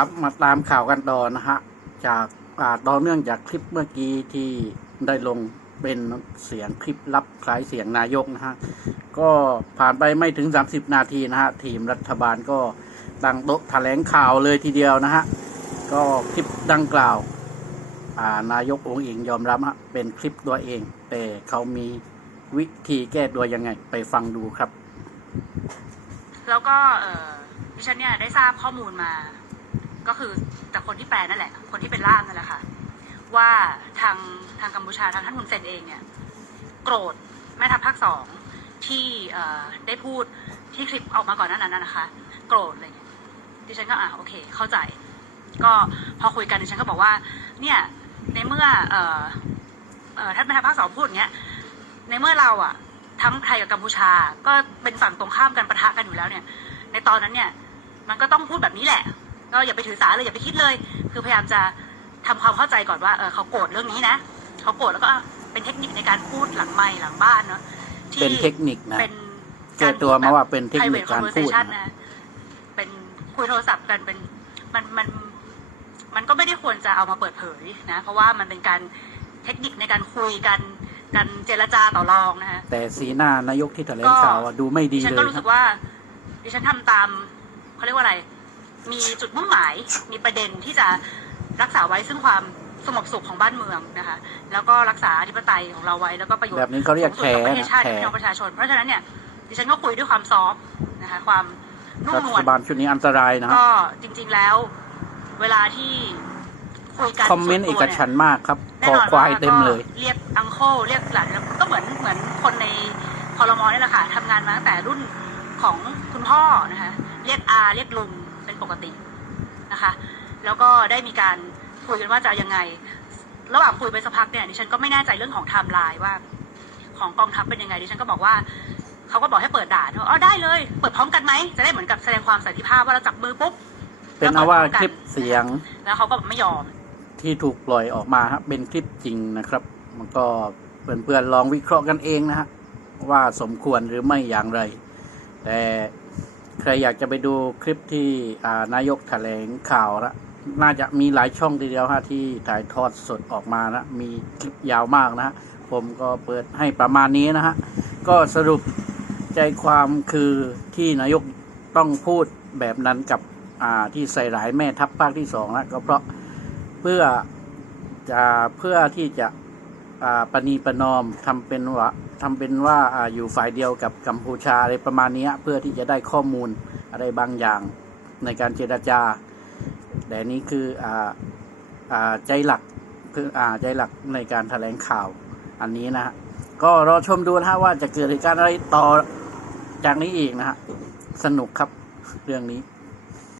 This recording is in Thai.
ครับมาตามข่าวกันต่อนะฮะจากอ่าต่อเนื่องจากคลิปเมื่อกี้ที่ได้ลงเป็นเสียงคลิปลับคล้ายเสียงนายกนะฮะก็ผ่านไปไม่ถึง 30 นาทีนะฮะทีมรัฐบาลก็ตั้งโต๊ะแถลงข่าวเลยทีเดียวนะฮะก็คลิปดังกล่าวานายกองค์อิงยอมรับเป็นคลิปตัวเอง แต่เขามีวิธีแก้ตัวยังไงไปฟังดูครับ แล้วก็ดิฉันเนี่ยได้ทราบข้อมูลมา ก็คือจากคนที่ แปลนั่นแหละ คนที่เป็นล่ามนั่นแหละค่ะ ว่าทางทางกัมพูชาทางท่านฮุนเซนเองเนี่ย โกรธแม่ทัพภาคสองที่ได้พูดที่คลิปออกมาก่อนหนานั้นนะคะ โกรธเลยดิฉันก็อ่าโอเค เข้าใจ ก็พอคุยกันดิฉันก็บอกว่า เนี่ยในเมื่อเอ่อเอ่อท่านแม่ทัพภาคสองพูดอย่างเงี้ยในเมื่อเราอะ ทั้งไทยกับกัมพูชา ก็เป็นฝั่งตรงข้ามกันปะทะกันอยู่แล้วเนี่ย ในตอนนั้นเนี่ย มันก็ต้องพูดแบบนี้แหละ ก็อย่าไปถือสาเลยอย่าไปคิดเลย คือพยายามจะทำความเข้าใจก่อนว่าเออเขาโกรธเรื่องนี้นะเขาโกรธแล้วก็เป็นเทคนิคในการพูดหลังไมค์หลังบ้านเนาะที่เป็นเทคนิคนะเป็นแก้ตัวมาว่าเป็นเทคนิค private การพูด conversation นะนะเป็นคุยโทรศัพท์กันเป็นมันมันมันก็ไม่ได้ควรจะเอามาเปิดเผยนะ เพราะว่ามันเป็นการเทคนิคในการคุยกันการเจรจาต่อรองนะคะแต่สีหน้านายกที่แถลงข่าวอะดูไม่ดีดิฉันเลก็ยรู้คสึรับกว่าดิฉันทำตามเขาเรียกว่าอะไร มีจุดมุ่งหมายมีประเด็นที่จะรักษาไว้ซึ่งความสงบสุขของบ้านเมืองนะคะ แล้วก็รักษาอธิปไตยของเราไว้แล้วก็ประโยชน์แบบนี้เขาเรียกสูงสุดของประเทศแถชาติแถพี่น้องประชาชน เพราะฉะนั้นเนี่ยดิฉันก็คุยด้วยความซอฟต์นะคะความนุ่มรันฐวลบาลชุดนี้อันตรายนะฮะก็จริง ๆแล้ว เวลาที่คุยกันคอมเมนต์ส่เอวกยชันท์มากครับแน่คอนอนควายว่าเต็มเลยก็เรียกอังโคเรียกหลานก็เหมือนเหมือนคนในคอรมอนี่แหละค่ะทำงานมาตั้งแต่รุ่นของคุณพ่อนะคะเรียกอาเรียกลุง เป็นปกตินะคะ แล้วก็ได้มีการคุยกันว่าจะเอายังไง ระหว่างคุยไปสักพักเนี่ยดิฉันก็ไม่แน่ใจเรื่องของไทม์ไลน์ว่า ของกองทัพเป็นยังไงดิฉันก็บอกว่าเขาก็บอกให้เปิดด่านอ๋อได้เลย เปิดพร้อมกันไหมจะได้เหมือนกับแสดงความสันติภาพว่าเราจับมือปุ๊บเป็นเอาว่าคลิปเสียง แล้วเขาก็ไม่ยอม ที่ถูกปล่อยออกมาครับเป็นคลิปจริงนะครับ มันก็เพื่อนๆลองวิเคราะห์กันเองนะฮะว่าสมควรหรือไม่อย่างไร แต่ ใครอยากจะไปดูคลิปที่นายกแถลงข่าวละน่าจะมีหลายช่องทีเดียวฮะที่ถ่ายทอดสดออกมานะมีคลิปยาวมากนะฮะผมก็เปิดให้ประมาณนี้นะฮะก็สรุปใจความคือที่นายกต้องพูดแบบนั้นกับที่ใส่ร้ายแม่ทัพภาคที่สองนะก็เพราะเพื่อจะเพื่อที่จะ ปณีประนอมทำเป็นว่าทำเป็นว่าออยู่ฝ่ายเดียวกับกัมพูชาอะไรประมาณนี้เพื่อที่จะได้ข้อมูลอะไรบางอย่างในการเจรจา แต่นี้คือออใจหลักคืออใจหลักในการแถลงข่าวอันนี้นะฮะก็รอชมดูนะฮะว่าจะเกิดเหตุการณ์อะไรต่อจากนี้อีกนะฮะสนุกครับเรื่องนี้